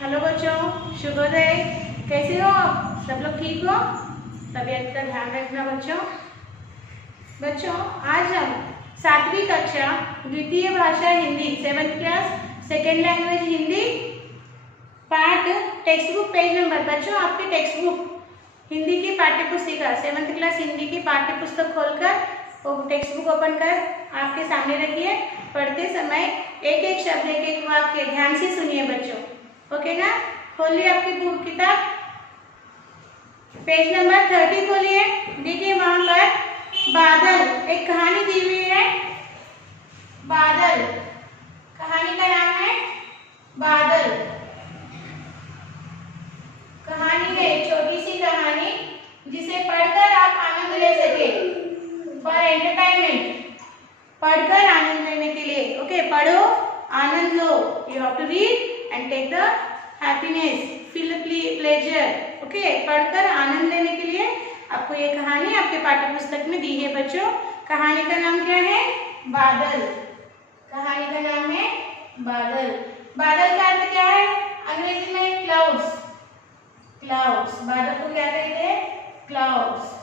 Hello बच्चों, शुभोदय। कैसे हो? सब लोग ठीक हो? तबीयत का ध्यान रखना बच्चों। बच्चों, आज हम 7वीं कक्षा द्वितीय भाषा Hindi 7th class second language Hindi part text book page number. बच्चों, आपकी टेक्स्ट बुक हिंदी की पाठ्य पुस्तिका 7th क्लास हिंदी की पाठ्य पुस्तक खोलकर वो टेक्स्ट बुक ओपन कर आपके सामने रखिए। पढ़ते समय एक एक शब्द एक एक वाक्य ध्यान से सुनिए बच्चों। ओके ना? खोलिए आपकी बुक किताब, पेज नंबर 30 खोलिए। देखिए वहां पर बादल एक कहानी दी हुई है। बादल कहानी का नाम है बादल। कहानी है छोटी सी कहानी जिसे पढ़कर आप आनंद ले सके, फॉर एंटरटेनमेंट, पढ़कर आनंद लेने के लिए। ओके, पढ़ो आनंद लो। You have to read and take the happiness, feel the pleasure. Okay, पढ़कर आनंद लेने के लिए आपको ये कहानी आपके पाठ्य पुस्तक में दी है बच्चों। कहानी का नाम क्या है? बादल। कहानी का नाम है बादल। बादल का अर्थ क्या है अंग्रेजी में? क्लाउड्स। क्लाउड्स, बादल को क्या कहते हैं? क्लाउड्स।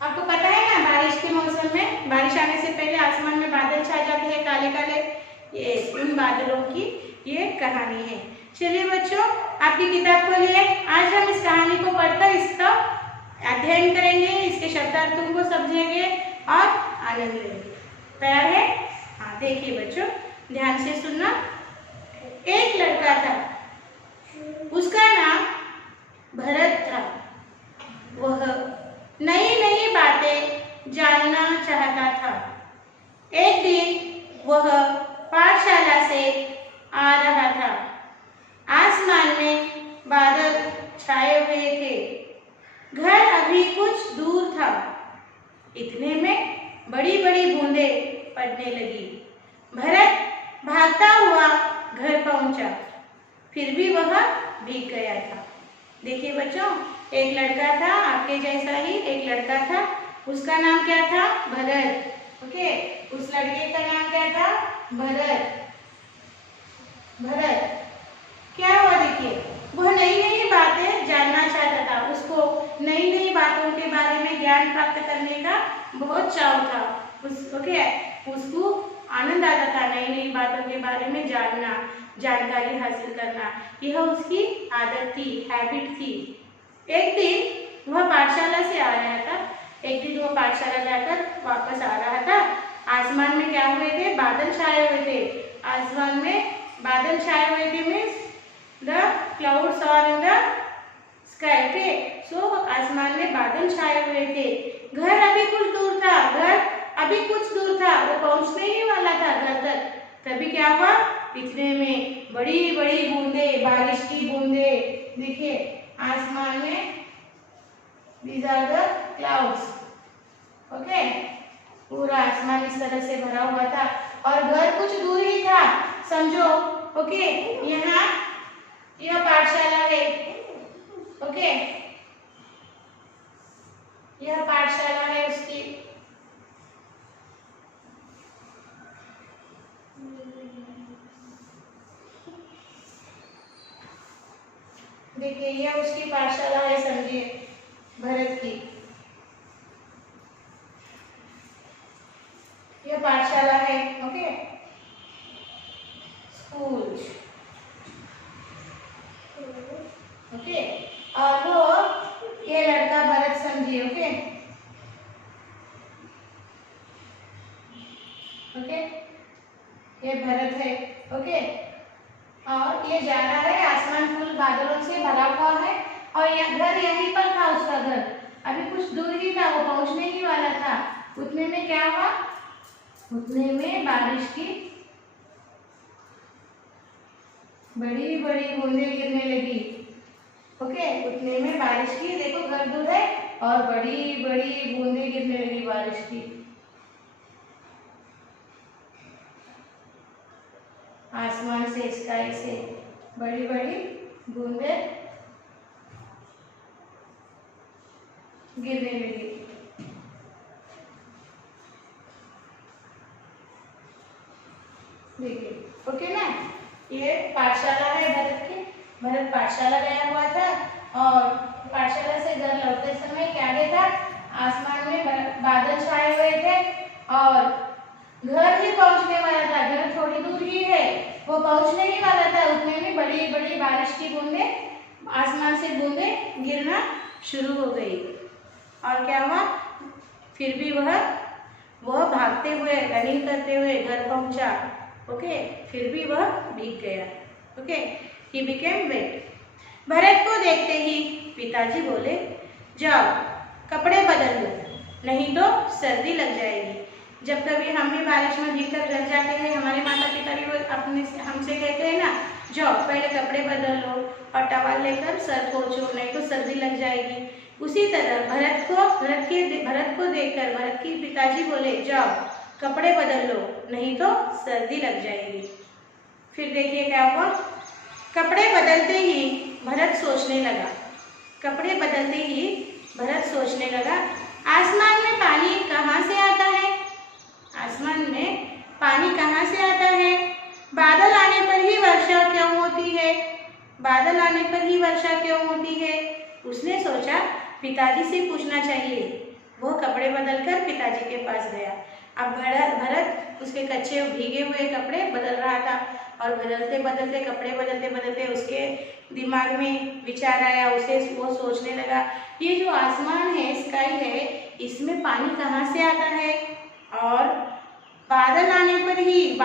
आपको पता है ना, बारिश के मौसम में बारिश आने से पहले आसमान में बादल छा जाते हैं काले काले। ये उन बादलों की ये कहानी है। चलिए बच्चों, आपकी किताब खोलिए। आज हम इस कहानी को पढ़कर इसका अध्ययन करेंगे, इसके शब्दार्थों को समझेंगे और आनंद लेंगे। तैयार है? हाँ, देखिए बच्चों, ध्यान से सुनना। एक लड़का था, उसका नाम भरत था। वह नई नई बातें जानना चाहता था। एक दिन वह पाठशाला से आ रहा था। आसमान में बादल छाए हुए थे। घर अभी कुछ दूर था। इतने में बड़ी बड़ी बूंदें पड़ने लगी। भरत भागता हुआ घर पहुंचा, फिर भी वह भीग गया था। देखिए बच्चों, एक लड़का था, आपके जैसा ही एक लड़का था। उसका नाम क्या था? भरत। ओके, उस लड़के का नाम क्या था? भरत। भरत क्या हुआ? देखिए, वह नई नई बातें जानना चाहता था। उसको नई नई बातों के बारे में ज्ञान प्राप्त करने का बहुत चाव था। उसको आनंद आता था नई नई बातों के बारे में जानना, जानकारी हासिल करना। यह उसकी आदत थी, हैबिट थी। एक दिन वह पाठशाला से आ रहा था। एक दिन वह पाठशाला जाकर वापस आ रहा था। आसमान में क्या हुए थे? बादल छाए हुए थे। आसमान में बादल छाए हुए थे means the clouds are in the sky. Okay, so आसमान में बादल छाए हुए थे। घर अभी कुछ दूर था। घर अभी कुछ दूर था, वो पहुंचने ही वाला था घर तक। तभी क्या हुआ? इतने में बड़ी बड़ी बूंदे, बारिश की बूंदे। देखिए आसमान में, these are the clouds। Okay, पूरा आसमान इस तरह से भरा हुआ था और घर कुछ दूर ही था, समझो। ओके, यहाँ यह पाठशाला है। ओके, यह पाठशाला है उसकी। देखिए, यह उसकी पाठशाला है, समझिए, भरत की। यह पाठशाला है। Okay, school. ओके, और वो ये लड़का भरत, समझिए। ओके, ओके, ये भरत है। ओके, और ये जा रहा है, आसमान फुल बादलों से भरा हुआ है और घर यहीं पर था। उसका घर अभी कुछ दूर ही था, वो पहुंचने ही वाला था। उतने में क्या हुआ? उतने में बारिश की बड़ी बड़ी बूंदें गिरने लगी। ओके, उतने में बारिश की, देखो घर दूर है और बड़ी बड़ी बूंदें गिरने लगी बारिश की। आसमान से, स्काई से बड़ी बड़ी बूंदें गिरने लगी। देखिए, ओके ना, ये पाठशाला है भरत की। पाठशाला गया हुआ था और पाठशाला से घर लौटते समय क्या देखा, आसमान में बादल छाए हुए थे और घर ही पहुंचने वाला था, घर थोड़ी दूर ही है, वो पहुंचने ही वाला था, उतने में बड़ी बड़ी बारिश की बूंदें, आसमान से बूंदें गिरना शुरू हो गई। और क्या हुआ, फिर भी वह भागते हुए, रनिंग करते हुए घर पहुंचा। ओके, फिर भी वह भीग गया। Okay, he became wet. Bharat को देखते ही पिताजी बोले, जाओ कपड़े बदल लो, नहीं तो सर्दी लग जाएगी। जब कभी हम भी बारिश में भीगकर घर जाते हैं, हमारे माता पिता भी अपने हमसे कहते हैं ना, जाओ पहले कपड़े बदल लो और टवल लेकर सर पोंछो, नहीं तो सर्दी लग जाएगी। उसी तरह भरत को देखकर भरत के पिताजी बोले, जाओ कपड़े बदल लो, नहीं तो सर्दी लग जाएगी। फिर देखिए क्या हुआ, कपड़े बदलते ही भरत सोचने लगा, आसमान में पानी कहाँ से आता है? आसमान में पानी कहाँ से आता है? बादल आने पर ही वर्षा क्यों होती है? उसने सोचा पिताजी से पूछना चाहिए। वो कपड़े बदलकर पिताजी के पास गया। अब भरत उसके कच्चे भीगे हुए कपड़े बदल रहा था और कपड़े बदलते उसके दिमाग में विचार आया। वो सोचने लगा, ये जो आसमान है, स्काई है, इसमें पानी कहाँ से आता है? और बादल आने पर ही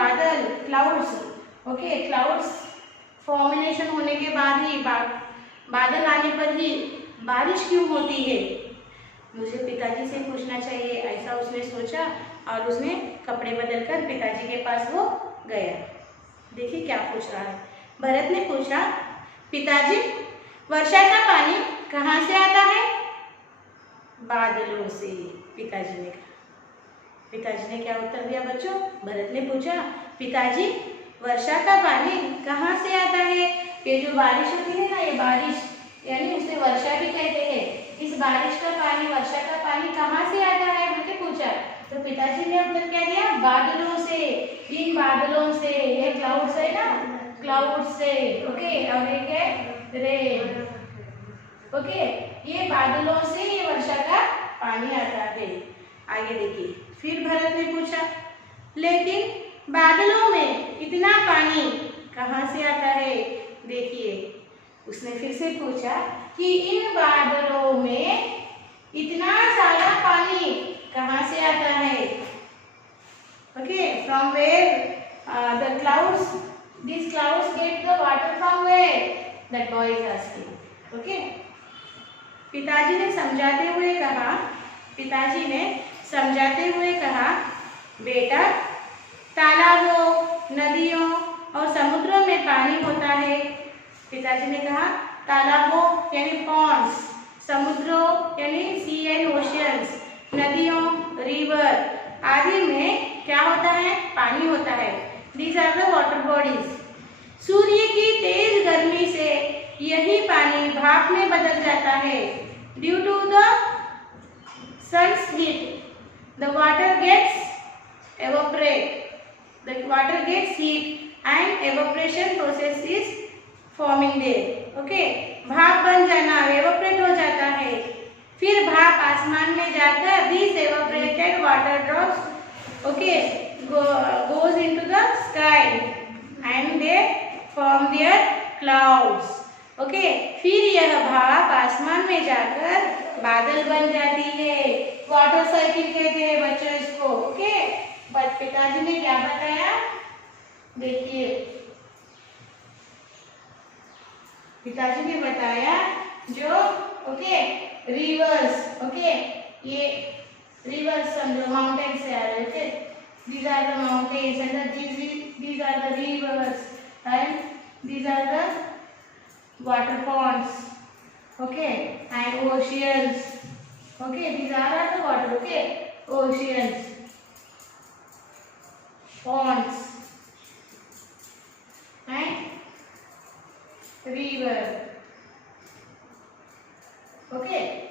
क्लाउड्स फॉर्मेशन होने के बाद ही बादल आने पर ही बारिश क्यों होती है? मुझे पिताजी से पूछना चाहिए, ऐसा उसने सोचा और उसने कपड़े बदलकर पिताजी के पास वो गया। देखिए क्या पूछ रहा है। भरत ने पूछा, पिताजी वर्षा का पानी कहाँ से आता है? बादलों से, पिताजी ने कहा। पिताजी ने क्या उत्तर दिया बच्चों? भरत ने पूछा, पिताजी वर्षा का पानी कहाँ से आता है? ये जो बारिश होती है ना, ये बारिश यानी उसे वर्षा भी कहते हैं। इस बारिश का पानी, वर्षा का पानी कहाँ से आता है? मैंने पूछा तो पिताजी ने उत्तर क्या दिया? बादलों से, इन बादलों से। ये क्लाउड्स है ना, क्लाउड से। ओके, और एक है रेन। ओके, ये बादलों से ये वर्षा का पानी आता है। आगे देखिए, फिर भरत ने पूछा, लेकिन बादलों में इतना पानी कहाँ से आता है? देखिए, उसने फिर से पूछा कि इन बादलों में इतना सारा पानी कहाँ से आता है? Okay, from where the clouds, these clouds get the water from where? That boy is asking. Okay. पिताजी ने समझाते हुए कहा, बेटा तालाबों, नदियों और समुद्रों में पानी होता है। पिताजी ने कहा तालाबों यानी पॉन्ड्स, समुद्रों यानी सी एंड ओशियंस, नदियों रिवर आदि में क्या होता है? पानी होता है। These are the water bodies. सूर्य की तेज गर्मी से यही पानी भाप में बदल जाता है। Due to the sun's heat, the water gets evaporate. The water gets heat and evaporation process is forming there. Okay, भाप बन जाना, evaporate हो जाता है। फिर भाप आसमान में जाकर these evaporated water drops, okay, goes into the sky and they form their clouds. Okay, फिर यह भाप आसमान में जाकर बादल बन जाती है। वाटर साइकिल कहते हैं बच्चों इसको। ओके, पिताजी ने क्या बताया? देखिए, पिताजी ने बताया जो रिवर्स, ये रिवर्स समझो माउंटेन से आ रहे थे। These are the mountains and these are the rivers and these are the water ponds, and oceans. These are the water, oceans, ponds and river.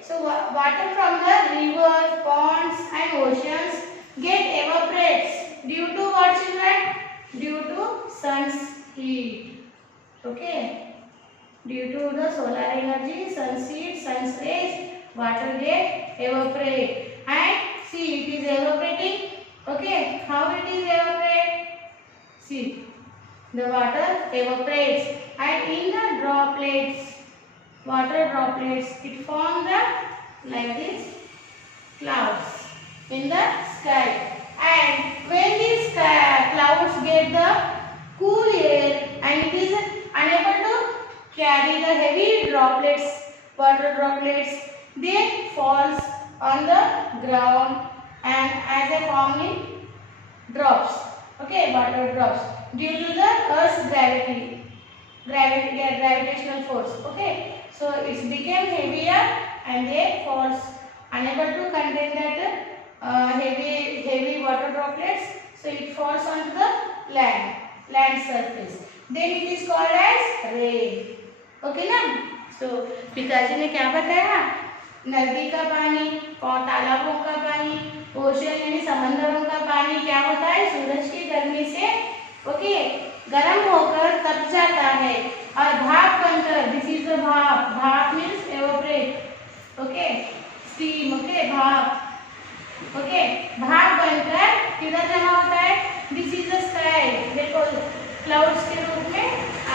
So water from the river, ponds and oceans get evaporates due to what, children? Due to sun's heat. Okay, due to the solar energy, sun's heat, sun's rays, water get evaporate and see it is evaporating. Okay, how it is evaporate? See, the water evaporates and in the droplets, water droplets, it form the like this clouds in the sky. And when these clouds get the cool air and it is unable to carry the heavy droplets, water droplets, they falls on the ground and as a forming drops. Okay, water drops due to the Earth's gravitational force. Okay, so it became heavier and they falls unable to contain that heavy water droplets, so it falls onto the land surface. Then it is called as rain. Okay ना? So पिताजी ने क्या बताया? नदी का पानी और तालाबों का पानी, ओशन यानी समंदरों का पानी क्या होता है? सूरज की गर्मी से ओके गर्म होकर तप जाता है और भाप बनकर, दिस इज द भाप means evaporate, okay steam, okay भाप, ओके भाप बनकर किधर जमा होता है? दिस इज द स्काई, देखो क्लाउड्स के रूप में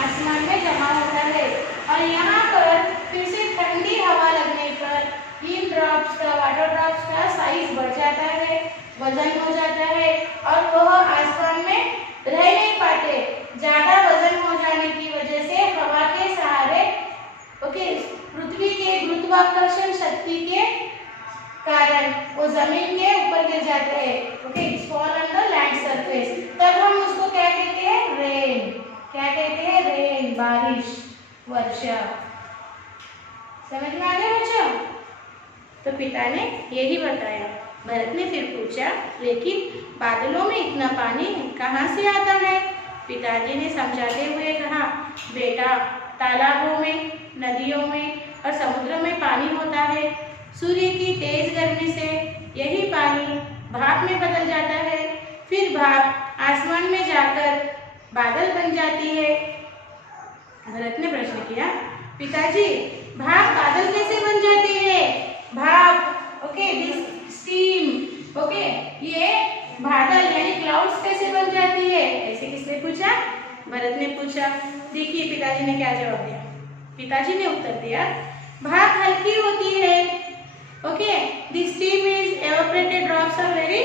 आसमान में जमा होता है और यहाँ पर फिर से ठंडी हवा लगने पर इन ड्रॉप्स का, वाटर ड्रॉप्स का साइज बढ़ जाता है, वजन हो जाता है और वह आसमान में रह नहीं पाते। ज्यादा वजन हो जाने की वजह से हवा के सहारे ओके पृथ्वी के गुरुत्वाकर्षण शक्ति के कारण वो जमीन के ऊपर गिर जाते हैं। Okay it's fall on the land surface, तब हम उसको क्या कहते हैं? रेन। क्या कहते हैं? रेन, बारिश, वर्षा। समझ में आ गया बच्चों? तो पिता ने यही बताया। भरत ने फिर पूछा, लेकिन बादलों में इतना पानी कहाँ से आता है? पिताजी ने समझाते हुए कहा, बेटा तालाबों में, नदियों में और समुद्र में पानी होता है। सूर्य की तेज गर्मी से यही पानी भाप में बदल जाता है, फिर भाप आसमान में जाकर बादल बन जाती है। भरत ने प्रश्न किया, पिताजी भाप बादल कैसे बन जाती है? भाप ओके दिस स्टीम ओके ये बादल यानी क्लाउड्स कैसे बन जाती है? ऐसे किसने पूछा? भरत ने पूछा। देखिए पिताजी ने क्या जवाब दिया। पिताजी ने उत्तर दिया, भाप हल्की होती है, okay the steam is evaporated drops are very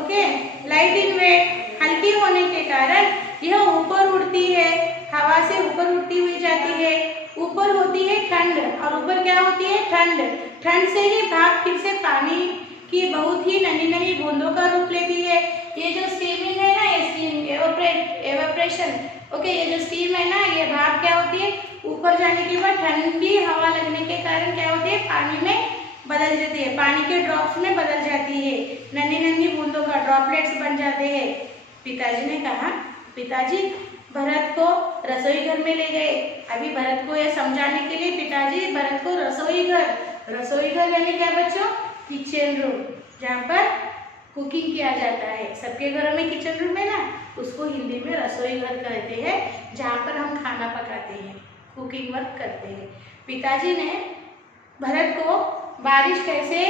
okay light in weight. हल्की होने के कारण यह ऊपर उड़ती है, हवा से ऊपर उड़ती हुई जाती है। ऊपर होती है ठंड और ऊपर क्या होती है? ठंड। ठंड से ही भाप फिर से पानी की बहुत ही नन्ही नन्ही बूंदों का रूप लेती है। ये जो स्टीमिंग है ना, ये स्टीम एवापोरेशन ओके ये जो स्टीम है ना, ये भाप क्या होती है? ऊपर जाने के बाद ठंडी हवा लगने के कारण क्या होती है? पानी में बदल जाती है, पानी के ड्रॉप्स में बदल जाती है, नन्ही नन्ही बूंदों का ड्रॉपलेट्स बन जाते हैं। पिताजी ने कहा, पिताजी भरत को रसोई घर में ले गए। अभी भरत को यह समझाने के लिए पिताजी भरत को रसोई घर यानी क्या बच्चों? किचन रूम, जहाँ पर कुकिंग किया जाता है। सबके घरों में किचन रूम है ना, उसको हिंदी में रसोई घर कहते हैं, जहाँ पर हम खाना पकाते हैं, कुकिंग वर्क करते हैं। पिताजी ने भरत को बारिश कैसे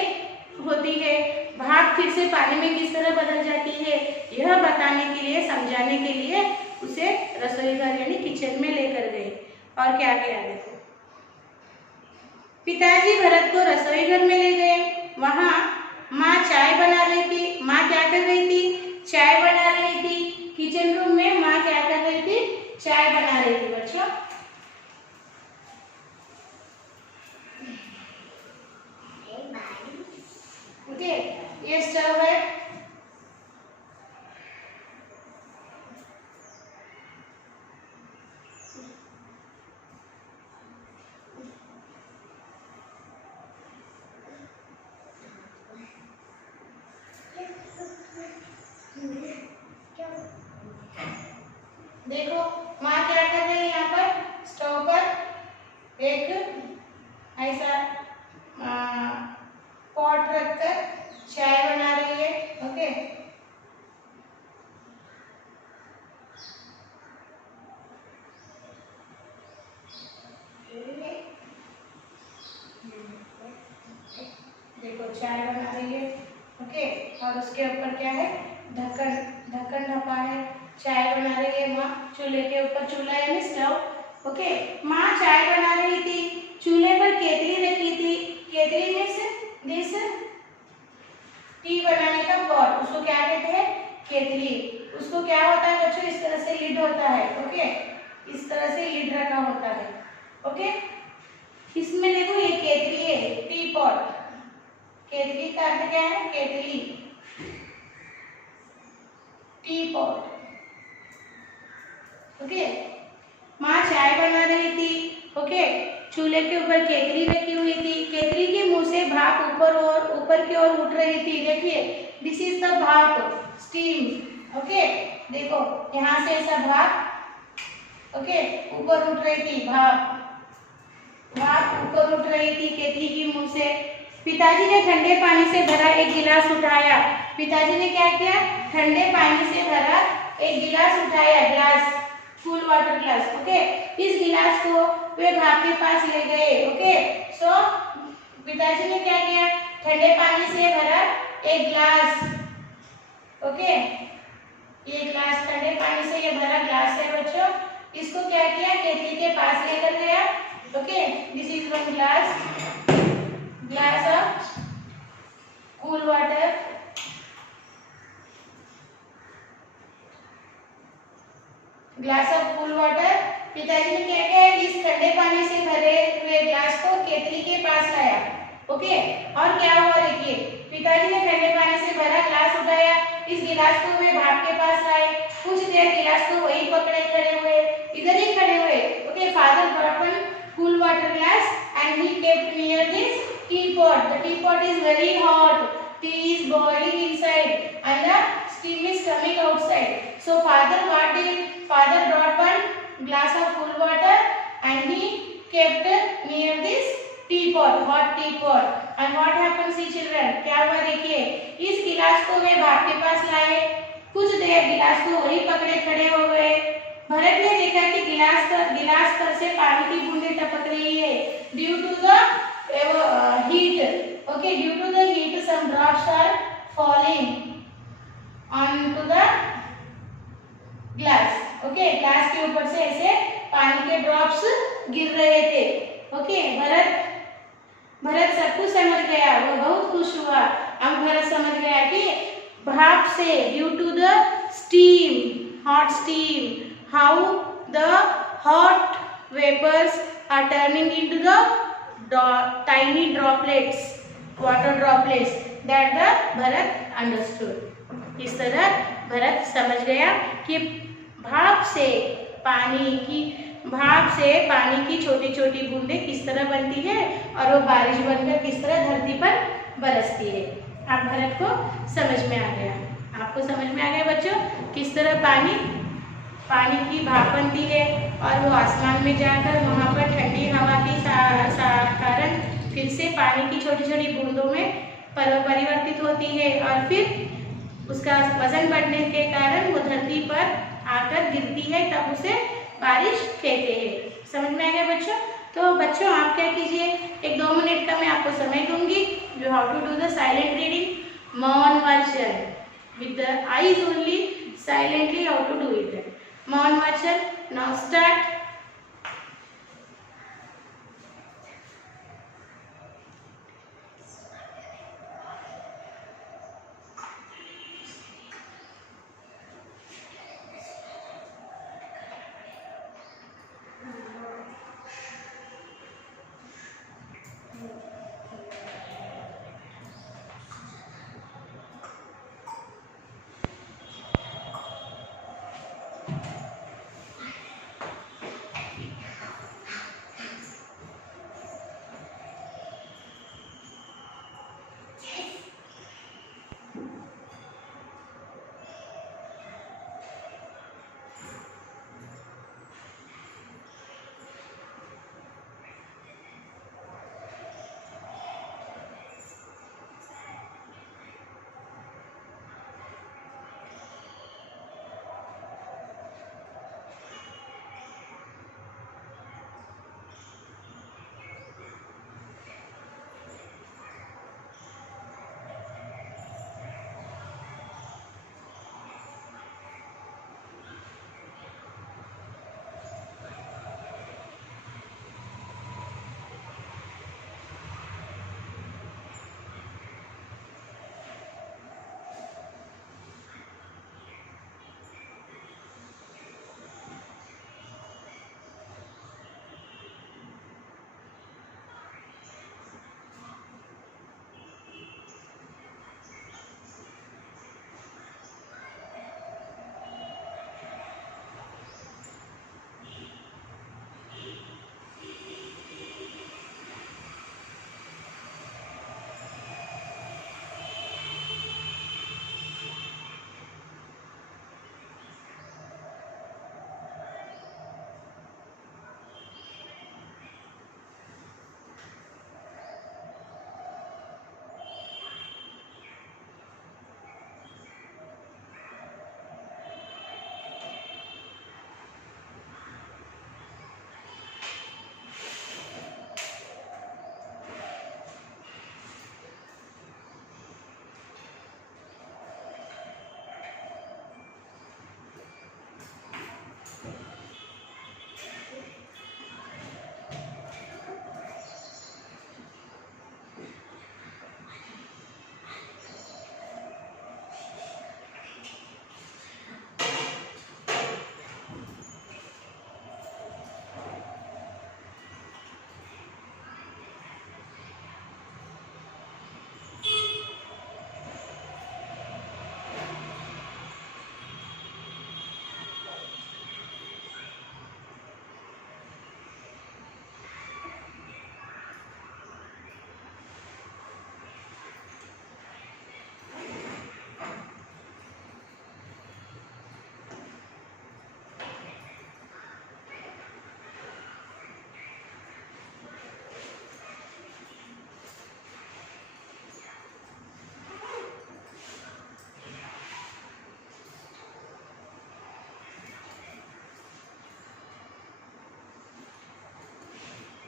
होती है, भाप फिर से पानी में किस तरह बदल जाती है, यह बताने के लिए, समझाने के लिए उसे रसोई घर यानी किचन में लेकर गए। और क्या किया देखो, पिताजी भरत को रसोई घर में ले गए। वहाँ माँ चाय बना रही थी। माँ क्या कर रही थी? चाय बना रही थी। किचन रूम में माँ क्या कर रही थी? चाय बना रही थी बच्चों। ओके ये स्टव है, देखो माँ क्या कर रही है? यहाँ पर स्टोव पर एक ऐसा पॉट रखकर चाय बना रही चाय बना रही है, ओके। और उसके ऊपर क्या है, ढक्कन, ढक्कन ढका है, चाय बना रही है माँ चूल्हे के ऊपर, चूल्हा यानी स्टव, ओके। माँ चाय बना रही थी, चूल्हे पर केतली रखी थी, केतली मीन्स दिस टी बनाने का पॉट, उसको क्या कहते हैं, केतली। उसको क्या होता है बच्चों, इस तरह से लिड होता है, ओके, इस तरह से लिड रखा होता है, ओके। इसमें देखो ये केतली है, टी पॉट, केतली का अर्थ क्या है, केतली, टी पॉट, ओके। माँ चाय बना रही थी, ओके, चूल्हे के ऊपर केतली रखी हुई थी, केतली के मुंह से भाप ऊपर की ओर उठ रही थी, देखिए दिस इज द भाप, स्टीम, ओके। देखो यहाँ से ऐसा भाप, ओके, ऊपर उठ रही थी, भाप ऊपर उठ रही थी केतली की मुंह से। पिताजी ने ठंडे पानी से भरा एक गिलास उठाया, पिताजी ने क्या किया, ठंडे पानी से भरा एक गिलास उठाया, glass, cool water glass, okay. इस गिलास को वे भाप के पास ले गए, ओके। सो पिताजी ने क्या किया, ठंडे पानी से भरा एक ग्लास, ओके, ये ग्लास ठंडे पानी से ये भरा ग्लास है बच्चों, इसको क्या किया, केतली के पास लेकर गया, okay. This is one glass of cool water, glass of cool water. पिताजी ने क्या किया, इस ठंडे पानी से भरे हुए ग्लास को केतली के पास लाया, ओके। और क्या हुआ देखिए, पिताजी ने ठंडे पानी से भरा ग्लास उठाया, इस गिलास को वे भाप के पास लाए, कुछ देर गिलास को वहीं पकड़े खड़े हुए, इधर ही खड़े हुए, okay. Father brought one cool water glass and he kept near this teapot. The teapot is very hot, tea is boiling inside and the steam is coming outside. So father brought one glass of cool water and he kept near this teapot, hot teapot. And what happens see children, क्या हुआ देखिए, इस गिलास को वे भाप के पास लाए, कुछ देर गिलास को वही पकड़े खड़े हो गए। भरत ने देखा कि गिलास पर से पानी की बूंदें टपक रही है, due to the heat, okay, due to the heat some drops are falling on to the glass, okay. Glass के ऊपर से ऐसे पानी के ड्रॉप्स गिर रहे थे, ओके। भरत सब कुछ समझ गया, वो बहुत खुश हुआ। अब भरत समझ गया कि भाप से, due to the steam, hot steam, how the hot vapors are turning into the tiny droplets, water droplets, that the Bharat understood. इस तरह भरत समझ गया कि भाप से पानी की छोटी छोटी बूंदें किस तरह बनती है और वो बारिश बनकर किस तरह धरती पर बरसती है। अब भरत को समझ में आ गया, आपको समझ में आ गया बच्चों, किस तरह पानी की भाप बनती है और वो आसमान में जाकर वहाँ पर ठंडी हवा के कारण फिर से पानी की छोटी छोटी बूंदों में परिवर्तित होती है और फिर उसका वजन बढ़ने के कारण वो धरती पर आकर गिरती है, तब उसे बारिश कहते हैं। समझ में आ गया बच्चों? तो बच्चों आप क्या कीजिए, 1-2 मिनट का मैं आपको समय दूंगी। You have to do the silent reading मौन वाचन with the eyes only, silently how to do it. मौन वाचन, नाउ स्टार्ट।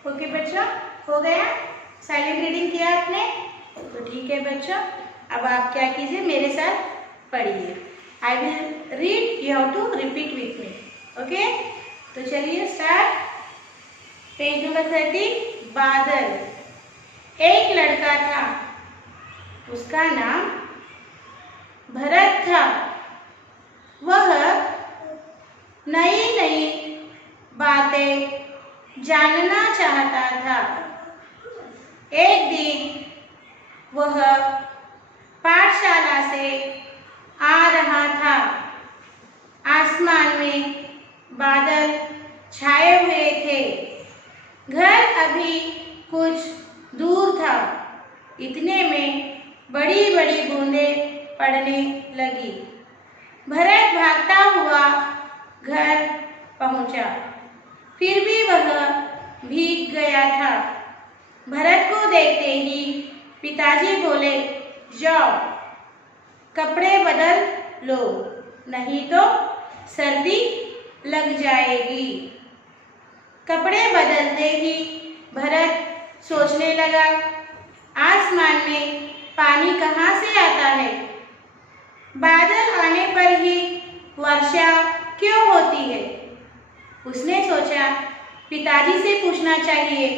ओके बच्चों, हो गया? साइलेंट रीडिंग किया आपने? तो ठीक है बच्चों, अब आप क्या कीजिए, मेरे साथ पढ़िए। I will read, you have to repeat with me. Okay, तो चलिए स्टार्ट। Page number 30। बादल। एक लड़का था, उसका नाम भरत था। वह नई नई बातें जानना चाहता था। एक दिन वह पाठशाला से आ रहा था। आसमान में बादल छाए हुए थे। घर अभी कुछ दूर था। इतने में बड़ी बड़ी बूंदें पड़ने लगी। भरत भागता हुआ घर पहुंचा, फिर भी वह भीग गया था। भरत को देखते ही पिताजी बोले, जाओ कपड़े बदल लो, नहीं तो सर्दी लग जाएगी। कपड़े बदलते ही भरत सोचने लगा, आसमान में पानी कहाँ से आता है? बादल आने पर ही वर्षा क्यों होती है? उसने सोचा, पिताजी से पूछना चाहिए।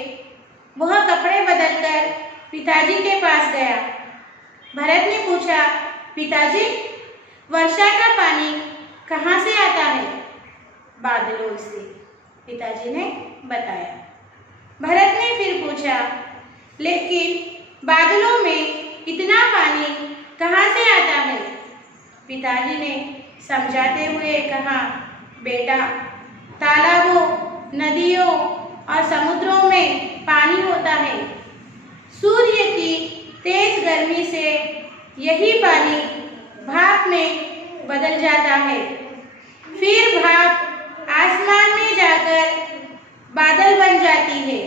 वह कपड़े बदलकर पिताजी के पास गया। भरत ने पूछा, पिताजी, वर्षा का पानी कहाँ से आता है? बादलों से, पिताजी ने बताया। भरत ने फिर पूछा, लेकिन बादलों में इतना पानी कहाँ से आता है? पिताजी ने समझाते हुए कहा, बेटा, तालाबों, नदियों और समुद्रों में पानी होता है। सूर्य की तेज गर्मी से यही पानी भाप में बदल जाता है। फिर भाप आसमान में जाकर बादल बन जाती है।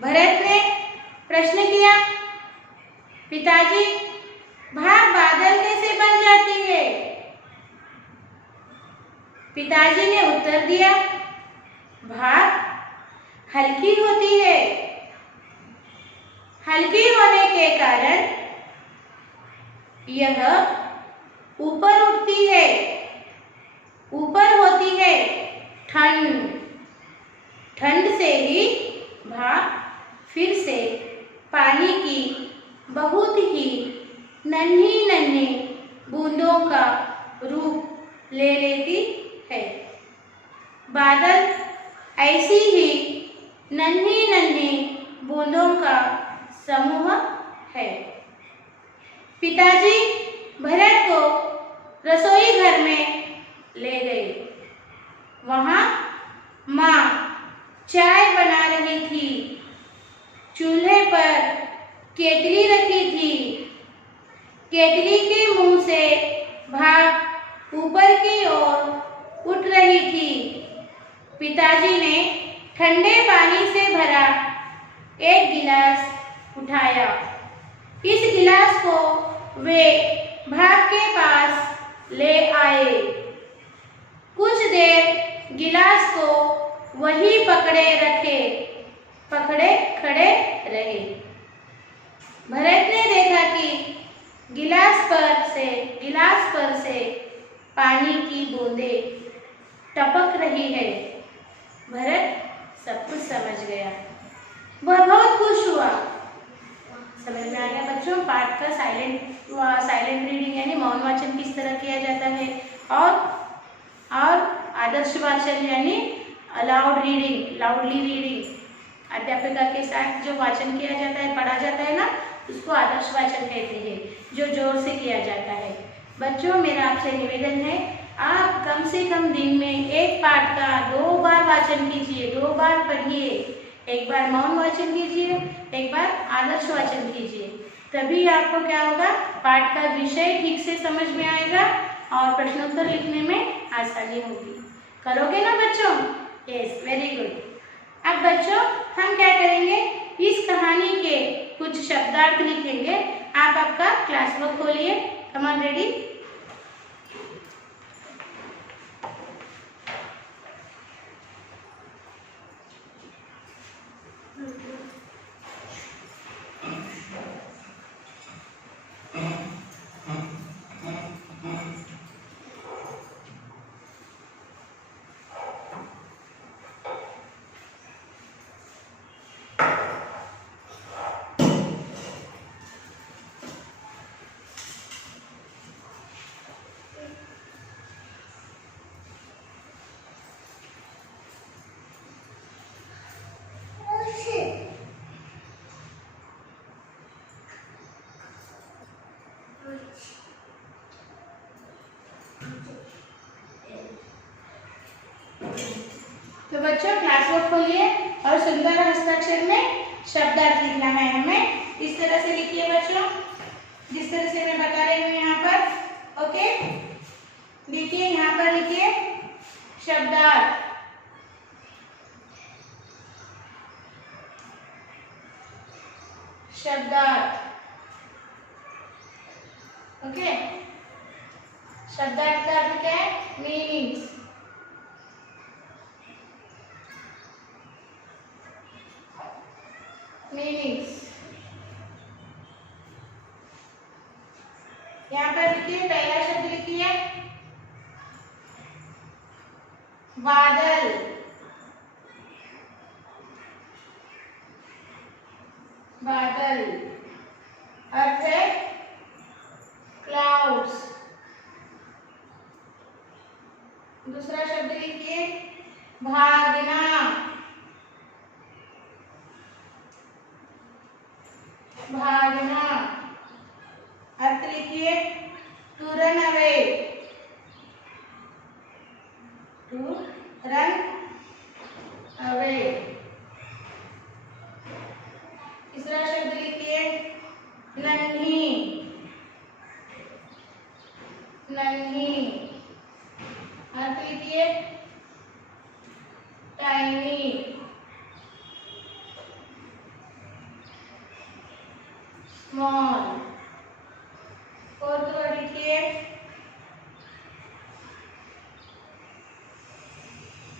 भरत ने प्रश्न किया, पिताजी, भाप बादल कैसे बन जाती है? पिताजी ने उत्तर दिया, भाप हल्की होती है। हल्की होने के कारण यह ऊपर उठती है। ऊपर होती है ठंड। ठंड से ही भाप फिर से पानी की बहुत ही नन्ही नन्ही बूंदों का रूप ले लेती है। बादल ऐसी ही नन्ही नन्ही बूंदों का समूह है। पिताजी भरत को रसोई घर में ले गए। वहाँ माँ चाय बना रही थी। चूल्हे पर केतली रखी थी। केतली के मुंह से भाप ऊपर की ओर उठ रही थी। पिताजी ने ठंडे पानी से भरा एक गिलास उठाया। इस गिलास को वे भाप के पास ले आए। कुछ देर गिलास को वही पकड़े खड़े रहे। भरत ने देखा कि गिलास पर से पानी की बूंदें टपक रही है। भरत सब कुछ समझ गया। वह बहुत खुश हुआ। समझ में आ गया बच्चों पाठ का साइलेंट रीडिंग यानी मौन वाचन किस तरह किया जाता है, और आदर्श वाचन यानी लाउडली रीडिंग, अध्यापिका के साथ जो वाचन किया जाता है, पढ़ा जाता है ना, उसको आदर्श वाचन कहते हैं, जो जोर से किया जाता है। बच्चों, मेरा आपसे निवेदन है, आप कम से कम दिन में एक पाठ का 2 बार वाचन कीजिए, 2 बार पढ़िए। एक बार मौन वाचन कीजिए, एक बार आदर्श वाचन कीजिए। तभी आपको क्या होगा, पाठ का विषय ठीक से समझ में आएगा और प्रश्नोत्तर लिखने में आसानी होगी। करोगे ना बच्चों? Yes, very good. अब बच्चों हम क्या करेंगे, इस कहानी के कुछ शब्दार्थ लिखेंगे। आप आपका क्लास वर्क खोलिए। Come on, ready? तो बच्चों क्लासवर्क खोलिए और सुंदर हस्ताक्षर में शब्दार्थ लिखना है हमें। इस तरह से लिखिए बच्चों, जिस तरह से मैं बता रही हूँ यहाँ पर। ओके, देखिए यहाँ पर लिखिए शब्दार्थ। शब्दार्थ, ओके। शब्दार्थ का अर्थ क्या है? मीनिंग्स। मीनिंग्स यहाँ पर लिखिए, पहला शब्द लिखिए बादल। बादल अर्थ है क्लाउड्स। दूसरा शब्द लिखिए भागना। भागना अर्थ लिखिए to run away. To run away. तीसरा शब्द लिखिए नन्ही। नन्ही अर्थ लिखिए टाइनी। स्मॉल। फोर्थ वर्ड लिखिए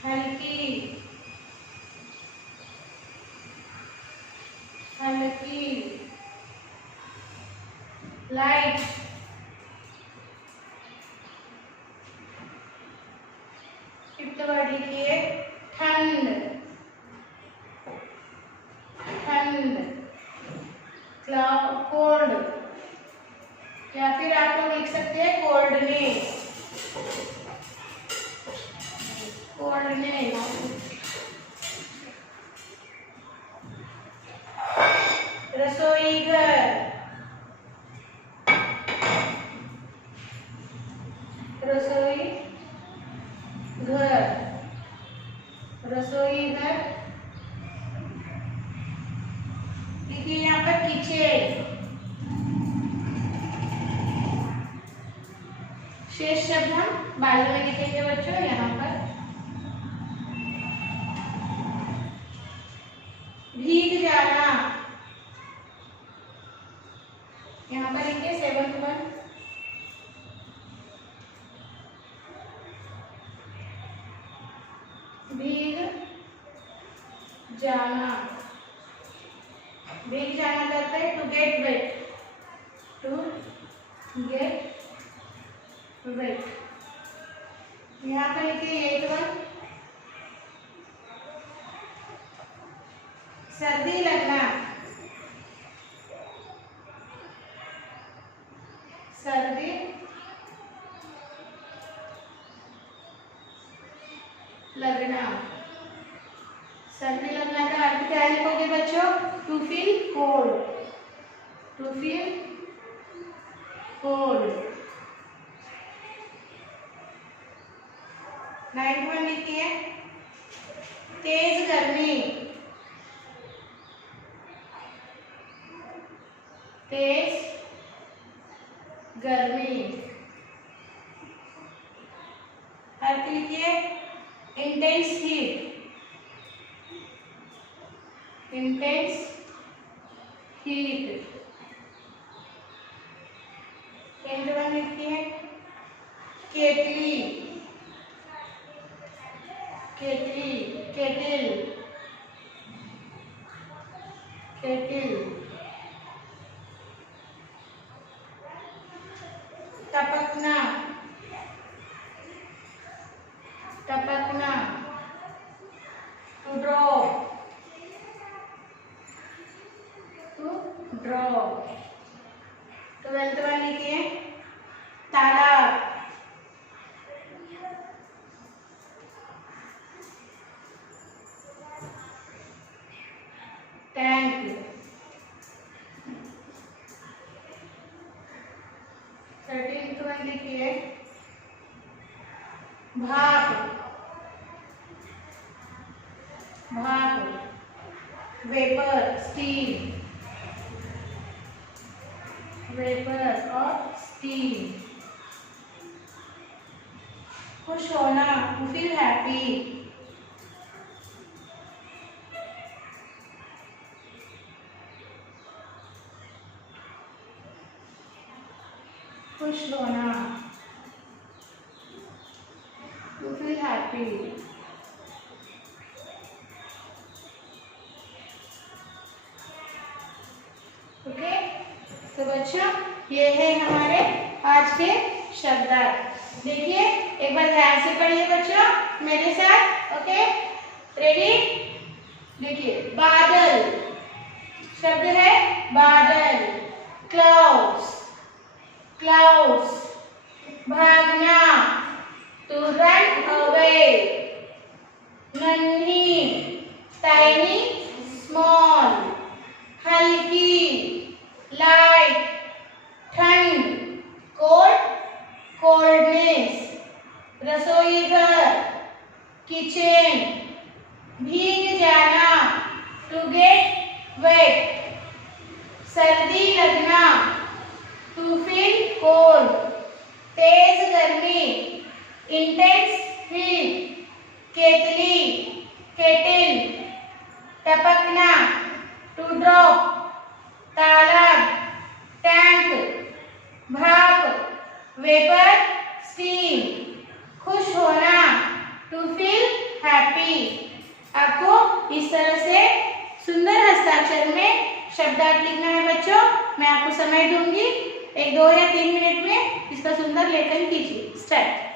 हल्की। हल्की। लाइट। फिफ्थ वर्ड लिखिए ठंड। ठंड। कोल्ड, या फिर आप लोग लिख सकते हैं कोल्डनेस। कोल्डनेस। रसोई घर। रसोई घर। रसोई घर देखिए यहाँ पर किचन। शेष शब्द हम बाद में लिखेंगे बच्चों। यहाँ पर भीग जाना, यहाँ पर लिखिए सेवंथ वन। भीग जाना। भीग जाना करते हैं to get wet. To get wet. यहाँ पर लिखिए एट वन सर्दी लगना। सर्दी लगना। सर्दी लगना का अर्थ क्या लिखोगे बच्चों? To feel cold. To feel cold. Ninth one लिखिए तेज गर्मी। तेज गर्मी अर्थ लिखिए intense heat. Intense heat. Tenth one लिखिए केटली। केटली। केटल। केटल। टपकना। टपकना। To drop. To drop. Twelfth one लिखिए तालाब। टैंक। 13th वन लिखिए भाप। भाप, वेपर, स्टीम, वेपर और स्टीम। खुश होना, टू फील हैप्पी, खुश होना, टू फील हैप्पी। ओके, तो बच्चों ये है हमारे आज के शब्दार्थ। देखिए एक बार ध्यान से पढ़िए बच्चों मेरे साथ। Okay, ready? देखिए बादल, शब्द है बादल, क्लाउड्स, क्लाउड्स, भागना, टू रन अवे, नन्ही, टाइनी, स्मॉल, हल्की, लाइट, ठंड, कोल्ड, कोल्डनेस, रसोई घर, किचन, भीग जाना, टू गेट वेट, सर्दी लगना, टू फील कोल्ड, तेज गर्मी, इंटेंस हीट, केतली, केटिल, टपकना, टू ड्रॉप, तालाब, टैंक, भाप, वेपर, स्टीम, खुश होना, टू फील हैप्पी। आपको इस तरह से सुंदर हस्ताक्षर में शब्दार्थ लिखना है बच्चों। मैं आपको समय दूंगी, 1, 2 या 3 मिनट में इसका सुंदर लेखन कीजिए। स्टार्ट।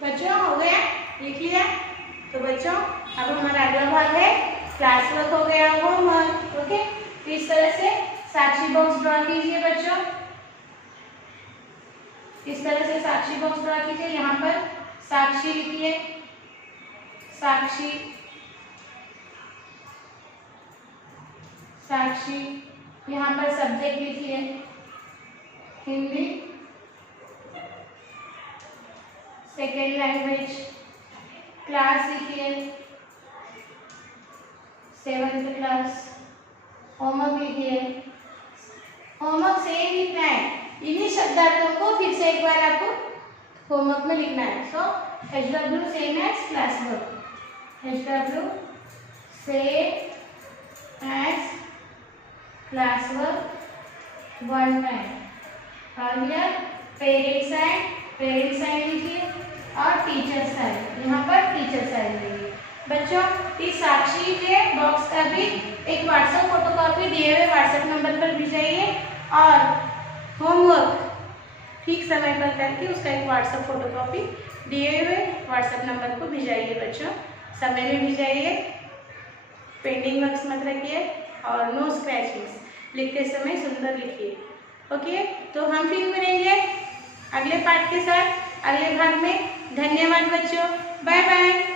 बच्चों हो गया, लिख लिया? तो बच्चों अब हमारा अगला भाग है क्लास वर्क हो गया, होमवर्क। ओके, तो इस तरह से साक्षी बॉक्स ड्रॉ कीजिए बच्चों। इस तरह से साक्षी बॉक्स ड्रॉ कीजिए। यहाँ पर साक्षी लिखिए, साक्षी, साक्षी। यहाँ पर सब्जेक्ट लिखिए हिंदी, सेकेंड लैंग्वेज, क्लास लिखिए 7th क्लास, होमवर्क लिखिए। होमवर्क सेम लिखना है, इन्हीं शब्दार्थों को फिर से एक बार आपको होमवर्क में लिखना है। So HW same as class work, HW save as class work one time। और यह पेरेंट्स साइन लीजिए और टीचर साइन, यहाँ पर टीचर साइन लीजिए। बच्चों इस साक्षी के बॉक्स का भी एक व्हाट्सएप फोटोकॉपी दिए हुए व्हाट्सएप नंबर पर भेजिए और होमवर्क ठीक समय पर करके उसका एक व्हाट्सएप फोटोकॉपी दिए हुए व्हाट्सएप नंबर को भेजिए। बच्चों समय में भेजिए, पेंडिंग वर्क्स मत रखिए और नो स्क्रैचिंग्स, लिखते समय सुंदर लिखिए। ओके, तो हम फिर मिलेंगे अगले पार्ट के साथ अगले भाग में। धन्यवाद बच्चों, बाय बाय।